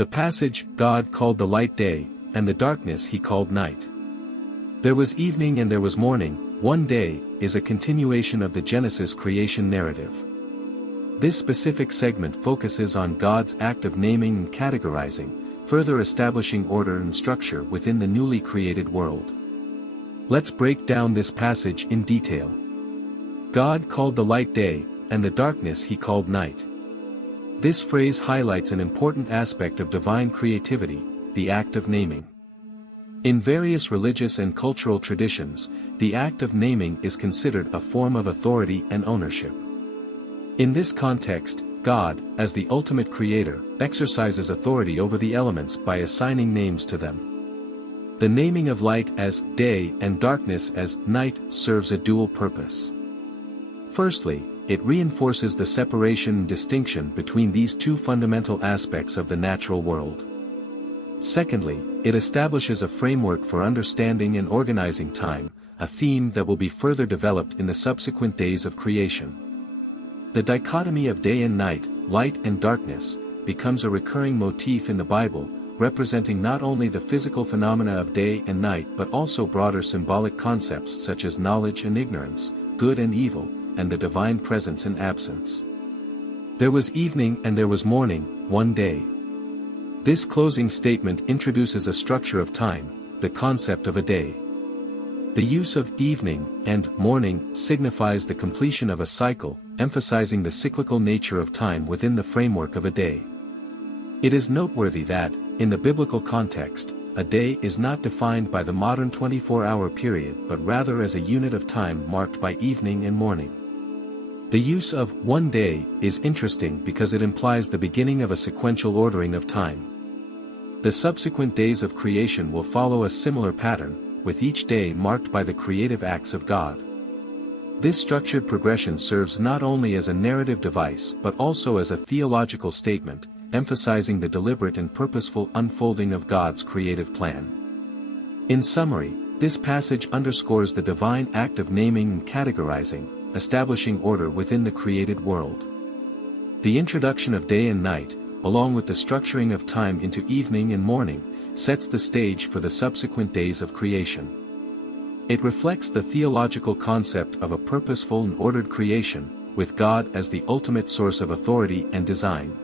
The passage, God called the light day, and the darkness he called night. There was evening and there was morning, one day, is a continuation of the Genesis creation narrative. This specific segment focuses on God's act of naming and categorizing, further establishing order and structure within the newly created world. Let's break down this passage in detail. God called the light day, and the darkness he called night. This phrase highlights an important aspect of divine creativity, the act of naming. In various religious and cultural traditions, the act of naming is considered a form of authority and ownership. In this context, God, as the ultimate creator, exercises authority over the elements by assigning names to them. The naming of light as day and darkness as night serves a dual purpose. Firstly, it reinforces the separation and distinction between these two fundamental aspects of the natural world. Secondly, it establishes a framework for understanding and organizing time, a theme that will be further developed in the subsequent days of creation. The dichotomy of day and night, light and darkness, becomes a recurring motif in the Bible, representing not only the physical phenomena of day and night but also broader symbolic concepts such as knowledge and ignorance, good and evil, and the divine presence and absence. There was evening and there was morning, one day. This closing statement introduces a structure of time, the concept of a day. The use of evening and morning signifies the completion of a cycle, emphasizing the cyclical nature of time within the framework of a day. It is noteworthy that, in the biblical context, a day is not defined by the modern 24-hour period but rather as a unit of time marked by evening and morning. The use of one day is interesting because it implies the beginning of a sequential ordering of time. The subsequent days of creation will follow a similar pattern, with each day marked by the creative acts of God. This structured progression serves not only as a narrative device but also as a theological statement, emphasizing the deliberate and purposeful unfolding of God's creative plan. In summary, this passage underscores the divine act of naming and categorizing, establishing order within the created world. The introduction of day and night, along with the structuring of time into evening and morning, sets the stage for the subsequent days of creation. It reflects the theological concept of a purposeful and ordered creation, with God as the ultimate source of authority and design.